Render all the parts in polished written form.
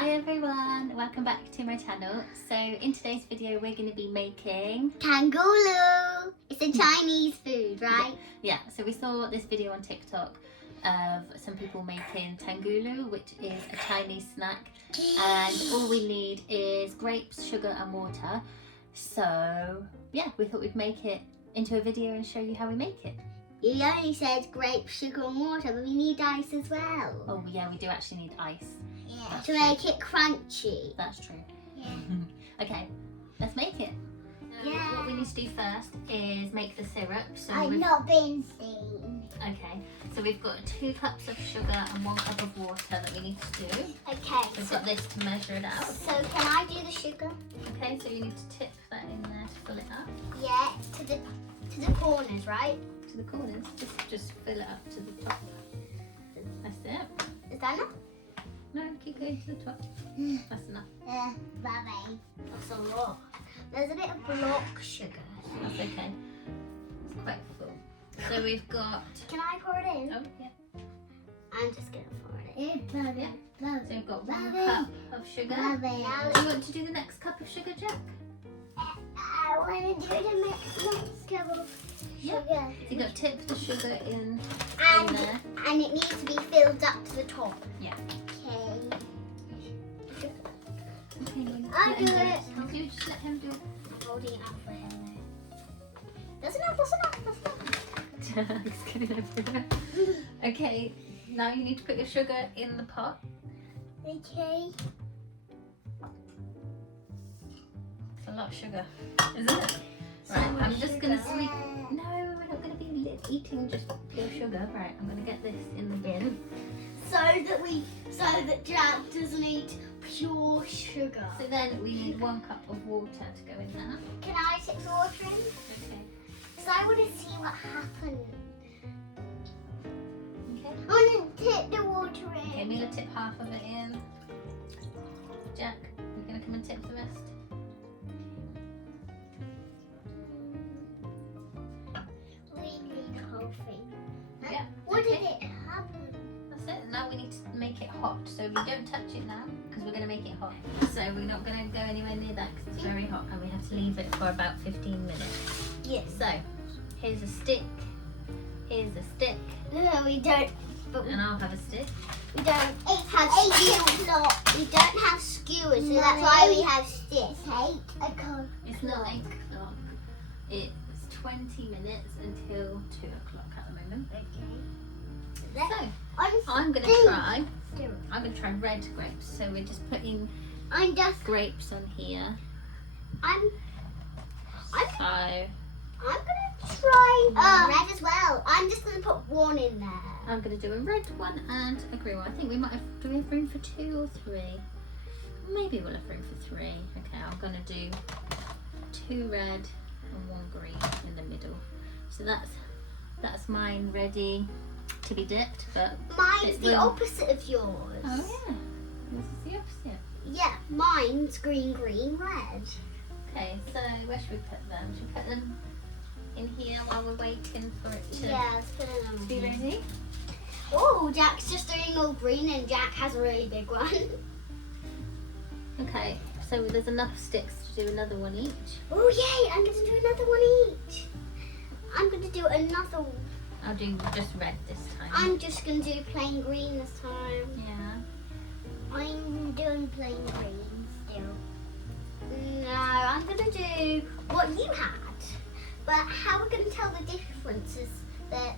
Hi everyone, welcome back to my channel. So in today's video we're going to be making Tanghulu. It's a Chinese food, right? Yeah, so we saw this video on TikTok of some people making Tanghulu, which is a Chinese snack, and all we need is grapes, sugar and water. So yeah, we thought we'd make it into a video and show you how we make it. You only said grapes, sugar and water, but we need ice as well. Oh yeah, we do actually need ice. Yeah. To make it crunchy. That's true. Yeah. Okay, let's make it. So Yeah. what we need to do first is make the syrup. So I've not been seen. Okay, so we've got 2 cups of sugar and 1 cup of water that we need to do. Okay. We've got this to measure it out. So can I do the sugar? Okay, so you need to tip that in there to fill it up. Yeah, to the corners, right? To the corners, just fill it up to the top. That's it. Is that enough? No, keep going to the top. That's enough. Bye-bye. That's a lot. There's a bit of block sugar. That's okay. It's quite full. So we've got... Can I pour it in? Oh, yeah. I'm just going to pour it in. Yeah. So we've got 1 Bye-bye. cup of sugar. Bye-bye. Do you want to do the next cup of sugar, Jack? I want to do the next cup of sugar. So you've got to tip the sugar in there. And it needs to be filled up to the top. Yeah. Okay. Okay, I'll let do him it. You just let him do it. I'm holding it up for him. That's enough. It's getting everywhere. Okay, now you need to put your sugar in the pot. Okay. It's a lot of sugar, isn't it? Right, I'm just going to sweep. No, we're not going to be eating just pure sugar. Right, I'm going to get this in the bin. So that Jack doesn't eat pure sugar. So then we need 1 cup of water to go in there. Can I tip the water in? Okay. Because I want to see what happens. Okay. I want to tip the water in. Okay, Mila, tip half of it in. Jack, you're going to come and tip the rest. We need the whole thing. Yeah. What okay. did it happen? That's it. Now we need to make it hot. So we don't touch it now because we're going to make it hot. So we're not going to go anywhere near that because it's very hot and we have to leave it for about 15 minutes. Yes. So here's a stick. Here's a stick. No, we don't. But And I'll have a stick. we don't have skewers. We don't have skewers, so that's why we have sticks. It's not 8 o'clock. It's 20 minutes until 2 o'clock at the moment. Okay. So I'm going to try red grapes. So we're just putting I'm just. grapes on here. I'm So gonna try red as well. I'm just gonna put 1 in there. I'm going to do a red one and a green one. I think we might have, do we have room for 2 or 3? Maybe we'll have room for 3. Okay, I'm going to do 2 red and 1 green in the middle. So that's mine ready to be dipped, but Mine's the opposite of yours. oh yeah, this is the opposite. Yeah, mine's green, green, red. Okay, so where should we put them? Should we put them in here while we're waiting for it to Yeah, let's put it on. be ready? Oh, Jack's just doing all green and Jack has a really big one. Okay, so there's enough sticks to do another one each. Oh yay, I'm gonna do another one each. I'm gonna do another one. I'll do just red this time. I'm just gonna do plain green this time. Yeah. I'm doing plain green still. No, I'm gonna do what you had. But how we're gonna tell the difference is that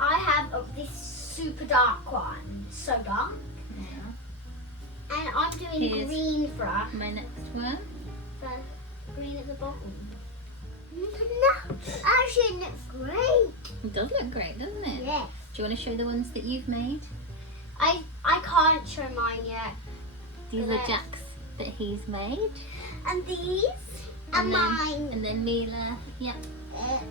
I have this super dark one, so dark, Yeah. and I'm doing Here's green first. my next one. The green at the bottom. No, actually it looks great. It does look great, doesn't it? Yes. Do you want to show the ones that you've made? I can't show mine yet. These are Jack's that he's made. And these are And then- mine. And then Mila, yeah.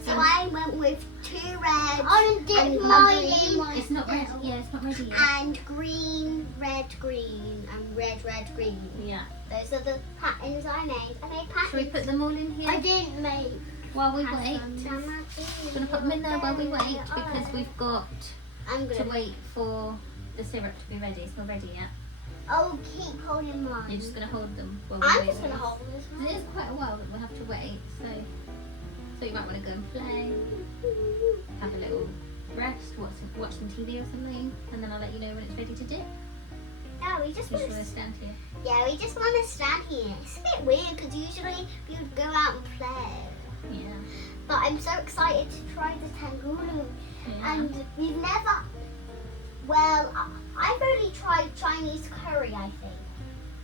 So I went with 2 reds and and mine green. It's not ready. Yeah, it's not ready yet. and green, red, green, and red, red, green. Yeah. Those are the patterns I made. I made patterns. Should we put them all in here I didn't make while we wait? patterns. We're going to put them in there while we wait because we've got I'm to gonna. wait for the syrup to be ready. It's not ready yet. I'll keep holding mine. You're just going to hold them while I'm we just wait. going to hold them as It well. is quite a while that we'll have to wait, so you might want to go and play, have a little rest, watch some TV or something, and then I'll let you know when it's ready to dip. Yeah, we just You want just want to to. stand here. Yeah, we just want to stand here. It's a bit weird because usually we would go out and play. Yeah. But I'm so excited to try the Tanghulu. Yeah. And we've never. Well, I've only tried Chinese curry, I think.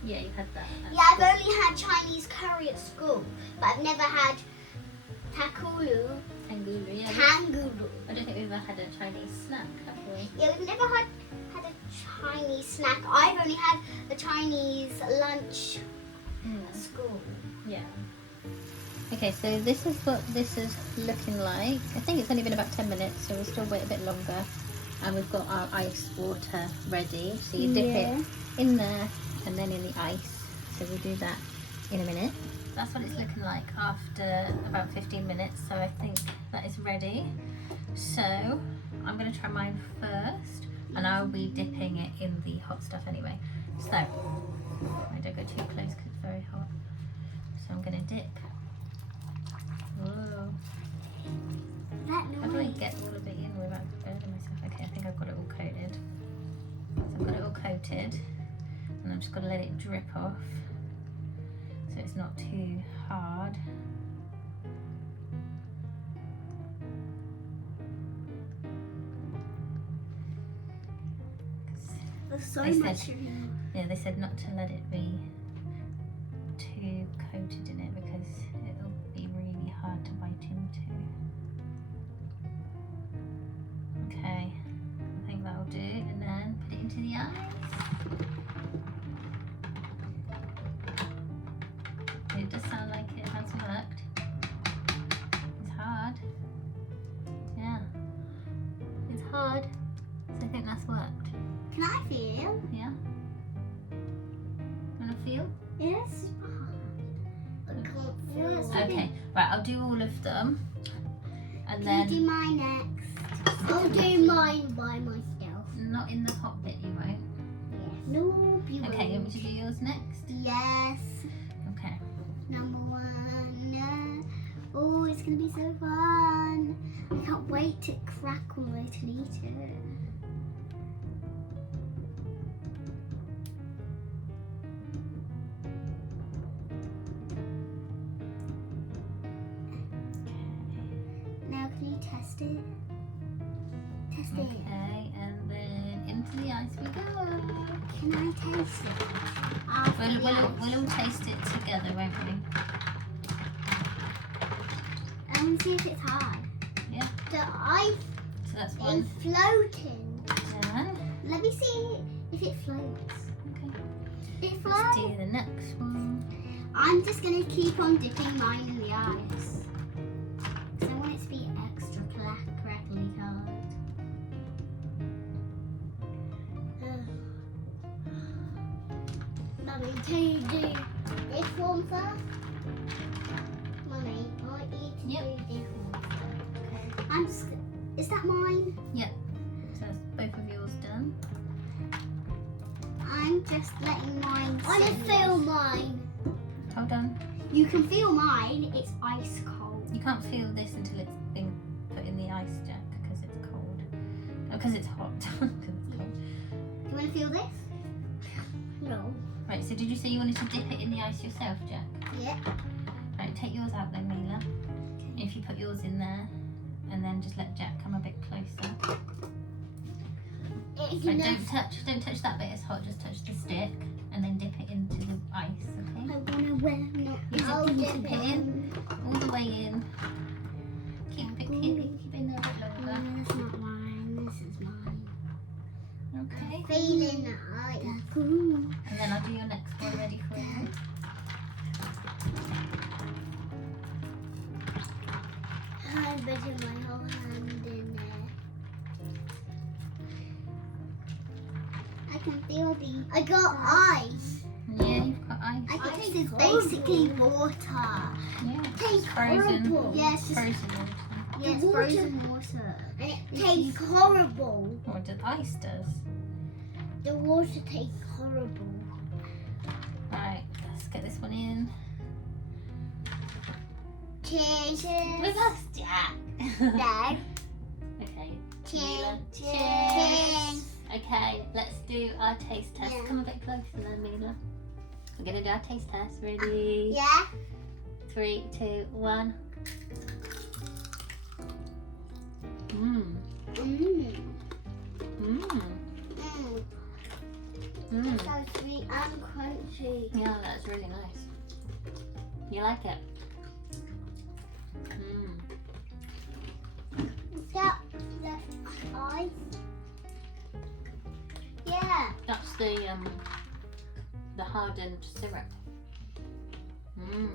Yeah, you've had that. Yeah, I've only had Chinese curry at school, but I've never had Tanghulu. Tanghulu, yeah. Tanghulu. I don't think we've ever had a Chinese snack, have we? Yeah, we've never had a Chinese snack. I've only had a Chinese lunch at school. Yeah. Okay, so this is what this is looking like. I think it's only been about 10 minutes, so we'll still wait a bit longer. And we've got our ice water ready. So you dip it in there and then in the ice. So we'll do that in a minute. That's what it's looking like after about 15 minutes. So I think that is ready. So I'm going to try mine first. And I'll be dipping it in the hot stuff anyway. So I don't go too close because it's very hot. So I'm going to dip. Whoa. That How do I noise. get all of it in without burning myself? Okay, I think I've got it all coated. So I've got it all coated. And I'm just going to let it drip off. So it's not too hard. There's so They said- much. Yeah, they said not to let it be too coated in it because it'll be really hard to bite into. Okay, I think that'll do. And then put it into the ice. It does sound like it has worked. It's hard. Yeah, it's hard. So I think that's worked. Can I feel? Yeah. Wanna feel? Yes. I can't feel. Okay, right, I'll do all of them. And You then, do mine next. I'll do mine by myself. not in the hot bit, you won't. Yes. No, you Okay, you want won't. me to do yours next? Yes. Okay. Number one. Oh, it's gonna be so fun. I can't wait to crackle it and eat it. Now can you test it? Test it. Okay, and then into the ice we go. Can I taste it? We'll all taste it together, won't we? I want to see if it's hard. Yeah. The ice So that's is one. floating. Done. Let me see if it floats. Okay. It Let's floats. do the next one. I'm just going to keep on dipping mine in the ice. Because I want it to be extra crackly hard. Mummy, can you do this one first? Mummy, I want you to Yep. do this one first. I'm just, is that mine? So that's both of yours done. I'm just letting mine I want to feel mine. Hold on. You can feel mine. It's ice cold. You can't feel this until it's been put in the ice, Jack, because it's cold. Oh, because it's hot. 'Cause it's cold. Do you want to feel this? No. Right, so did you say you wanted to dip it in the ice yourself, Jack? Yeah. Right, take yours out then, Mila. If you put yours in there, and then just let Jack come a bit closer. It's Right, enough. don't touch that bit, it's hot, just touch the stick, and then dip it into the ice, okay? I want to wear not. I'll dip it in, all the way in. Keep in there a bit longer. That's not mine. This is mine. Okay. Feeling ice. And then I'll do your next one ready for you. I'm putting my whole hand in there. I can feel the. I got ice. Yeah, you've got ice. I think this is basically water. Yeah, Tastes frozen. horrible. Yes, Frozen water. yes, The water- frozen water. And it tastes horrible. What does ice does? The water tastes horrible. Right, let's get this one in. Cheers. With us, Jack. Dad. Okay. Cheers. Mila. Cheers. Okay, let's do our taste test. Yeah. Come a bit closer then, Mila. We're gonna do our taste test. Ready? Yeah. 3, 2, 1. Mmm. Mmm. Mmm. Mmm. Mmm. So sweet and crunchy. Yeah, that's really nice. You like it? Mmm. Is that the ice? Yeah. That's the hardened syrup. Mmm.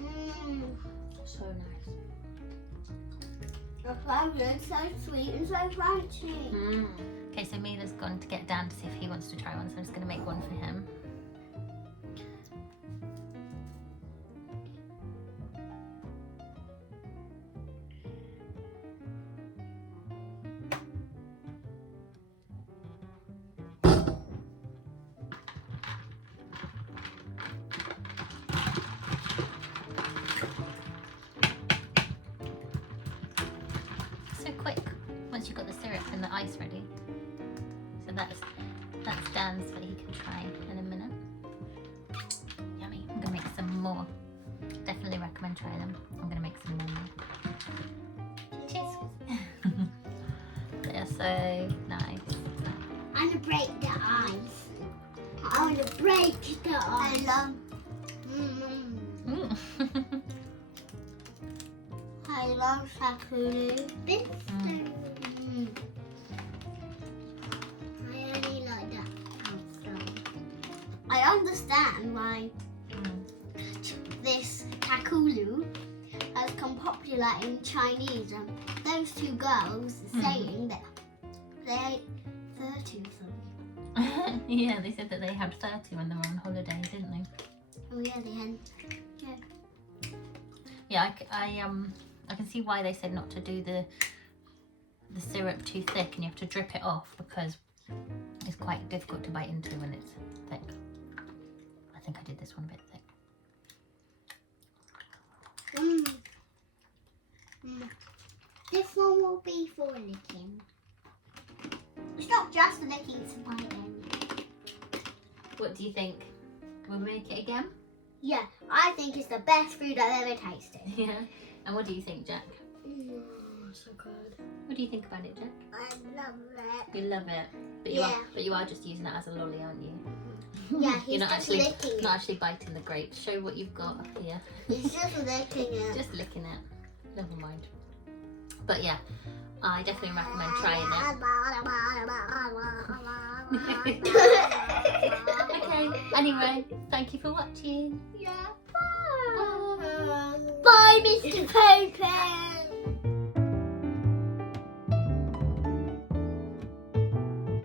Mmm. So nice. The flavour is so sweet and so crunchy. Mmm. Okay, so Mila's gone to get Dan to see if he wants to try one, so I'm just going to make one for him. So quick once you've got the syrup and the ice ready. So that's Dan's that he can try in a minute. Yummy. I'm gonna make some more. Definitely recommend try them. I'm gonna make some more. Cheers. They're so nice. I'm gonna break the ice. I want to break the ice. I love. Mm. I love Tanghulu. This. I only like that outside. I understand why this Tanghulu has become popular in Chinese. And those two girls are saying that they ate 30 of them. Yeah, they said that they had 30 when they were on holiday, didn't they? Oh yeah, they had. Yeah, I can see why they said not to do the syrup too thick, and you have to drip it off because it's quite difficult to bite into when it's thick. I think I did this one a bit thick. This one will be for licking. It's not just licking, it's biting. What do you think? We'll make it again? Yeah, I think it's the best food I've ever tasted. Yeah. And what do you think, Jack? So good. What do you think about it, Jack? I love it. You love it, but you are just using it as a lolly, aren't you? Yeah, he's You're not just actually licking not it. actually biting the grapes. Show what you've got here. He's just licking it. Just licking it. Never mind. But yeah, I definitely recommend trying it. Okay. Anyway, thank you for watching. Yeah. Bye. Bye, Mr. Popo.